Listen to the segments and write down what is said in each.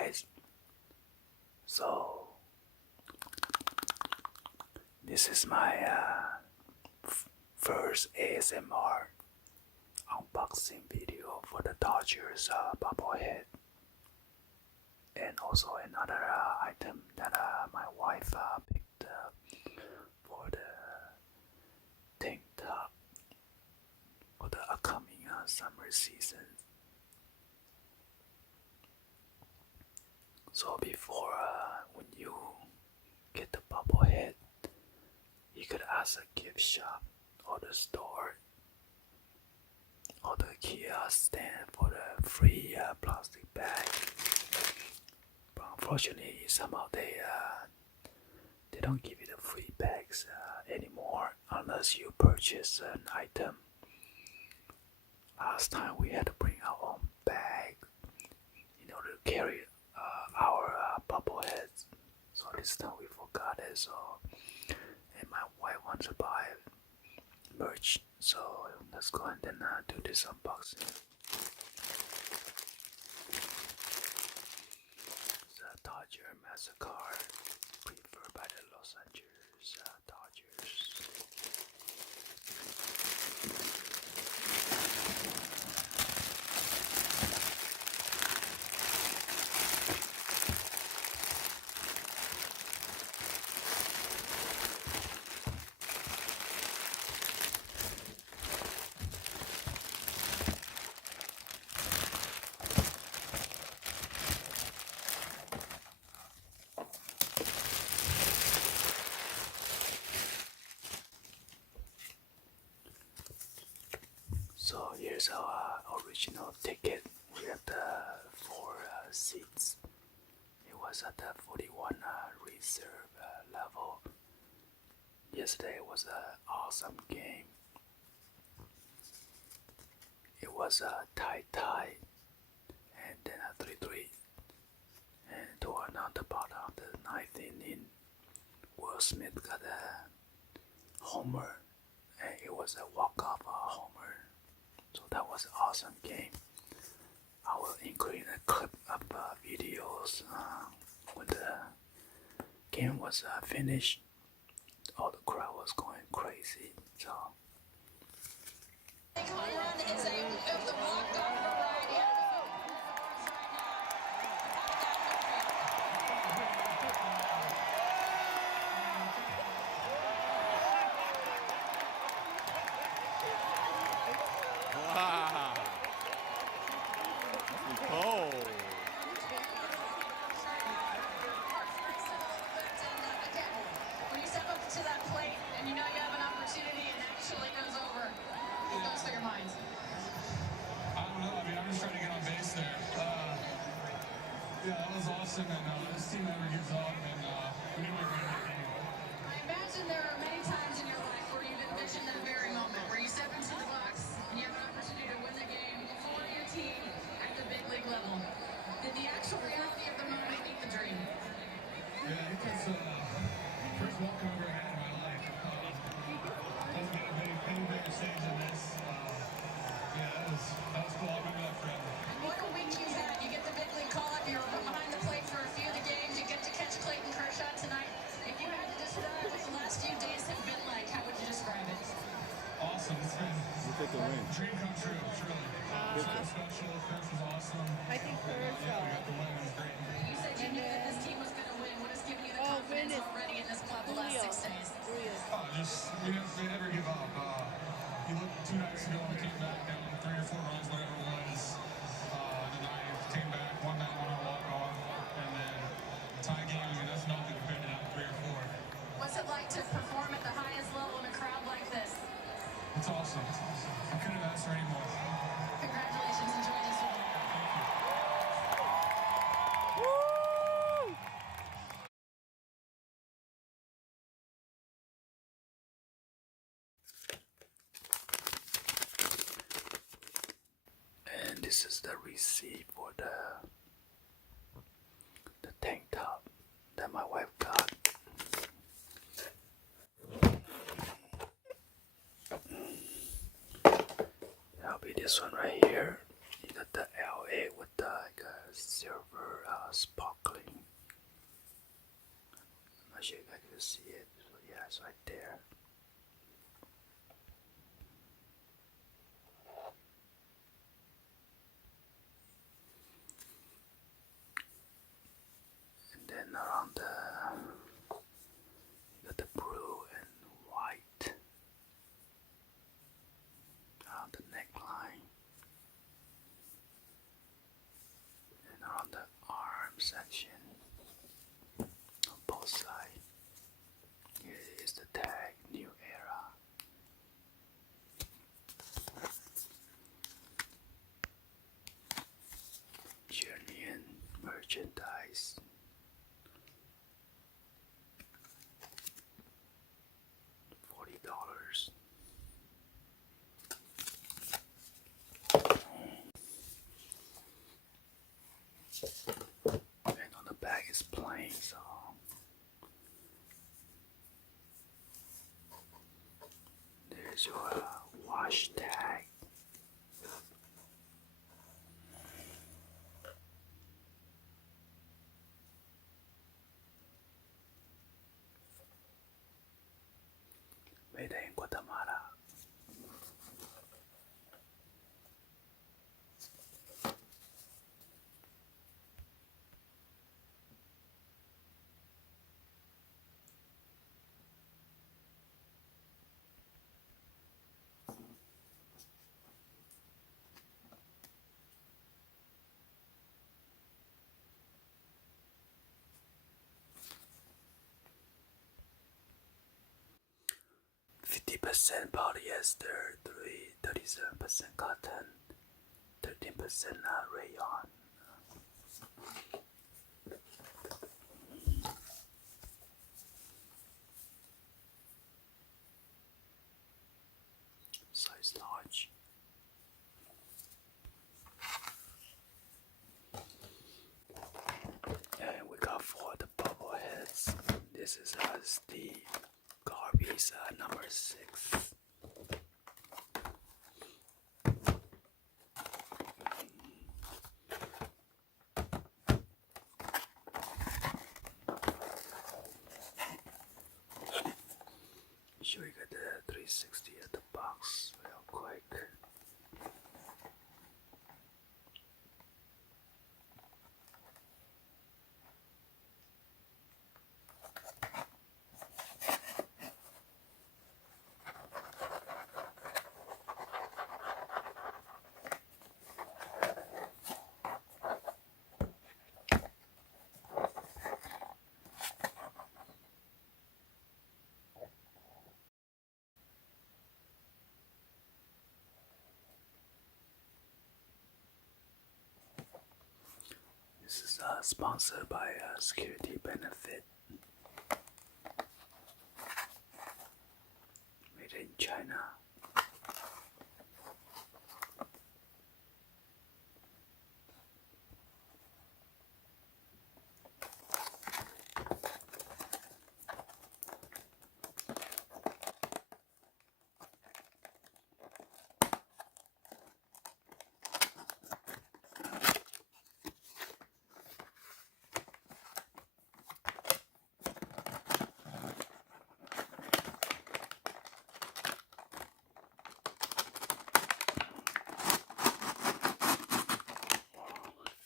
guys. So this is my first ASMR unboxing video for the Dodgers bobblehead, and also another item that my wife picked for the tank top for the upcoming summer season. So before when you get the bobblehead, you could ask a gift shop or the store or the kiosk stand for the free plastic bag. But unfortunately, somehow they don't give you the free bags anymore unless you purchase an item. Last time we had to bring our own bag in order to carry our bobbleheads. So this time we forgot it. So, and my wife wants to buy merch. So let's go ahead and do this unboxing. It's a Dodger MasterCard preferred by the Los Angeles Dodgers. So here's our original ticket. We have the 4 seats. It was at the 41 reserve level. Yesterday was an awesome game. It was a tie, and then a 3-3. And toward the bottom of the 9th inning, Will Smith got a homer, and it was a walk-off homer. So that was an awesome game. I will include a clip of videos when the game was finished. All the crowd was going crazy. So. Yeah, that was awesome, and this team never gives up, and we knew we were going to get anyway. I imagine there are many times in your life where you've envisioned that very moment, where you step into the box and you have an opportunity to win the game for your team at the big league level. Did the actual reality of the moment beat the dream? Yeah, it was first welcome I've ever had in my life. Doesn't get any bigger stage than this. Yeah, that was cool. I'll remember that forever. And what a week you had. You get the big league call-up, you're behind the plate for a few of the games, you get to catch Clayton Kershaw tonight. If you had to describe what the last few days have been like, how would you describe it? Awesome. It's been a dream come true, truly. It's been special. First was awesome. I think Kershaw. Yeah, we got the win. It was great. You said you knew that this team was going to win. What has given you the confidence already in this club the last 6 days? Just, we never give up. You look 2 nights ago, we came back down 3 or 4 runs, whatever it was. In the ninth, came back, won that one on walk-off, and then tie game. I mean, that's nothing compared to that 3 or 4. What's it like to perform at the highest level in a crowd like this? It's awesome. I couldn't have asked for any more. Congratulations. Enjoy this one. And this is the receipt for the tank top that my wife got. That'll be this one right here. You got the LA with the like a silver spot. to see it. So yeah, it's right there. And then around you got the blue and white around the neckline, and around the arm section on both sides. Here is the tag, New Era. Journey merchandise. $40. And on the back is plain, so there's your wash tag. Made in Guatemala. %, polyester, 37% cotton, 13% rayon. Size large. And we got for the bobbleheads. This is the Garvey's number 6. Sure, you got the 360 at the box real quick. This is sponsored by Security Benefit. Made in China.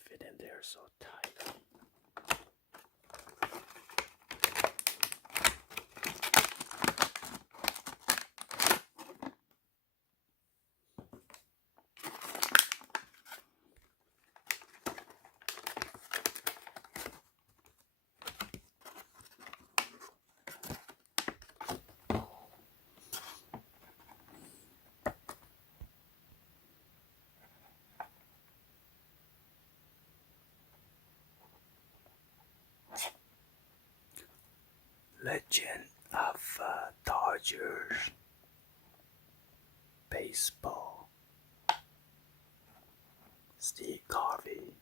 Fit in there so tight. Legend of Dodgers baseball. Steve Garvey.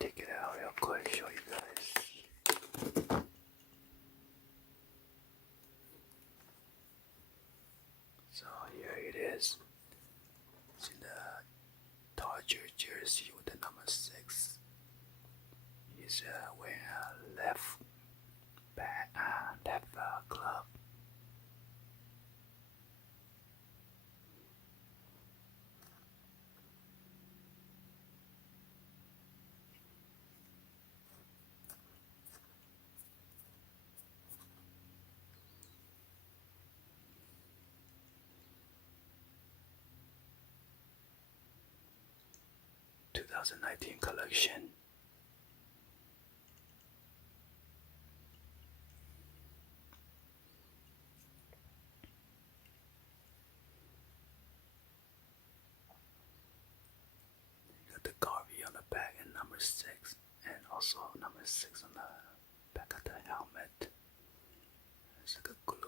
Take it out real quick, show you guys. is in the Dodger jersey with the number 6. He's wearing a left glove. (2019) collection. Got the Garvey on the back and number 6, and also number 6 on the back of the helmet. There's like a glue.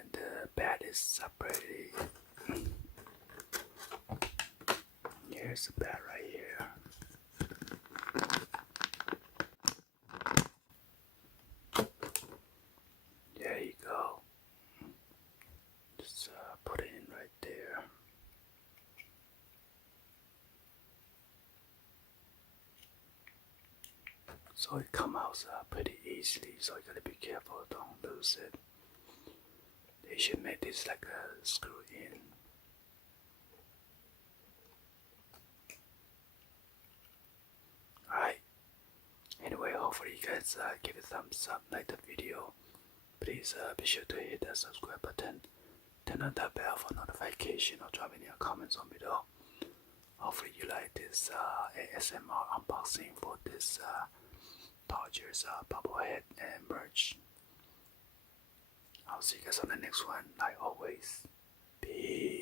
And the bat is separated. Here's the bat right here. There you go. Just put it in right there. So it comes out pretty easily, so you gotta be careful, don't lose it. They should make this like a screw in. Alright. Anyway, hopefully you guys give it a thumbs up, like the video. Please be sure to hit the subscribe button, turn on the bell for notification, or drop any comments on below. Hopefully you like this ASMR unboxing for this Dodgers bobblehead and merch. I'll see you guys on the next one, like always. Peace.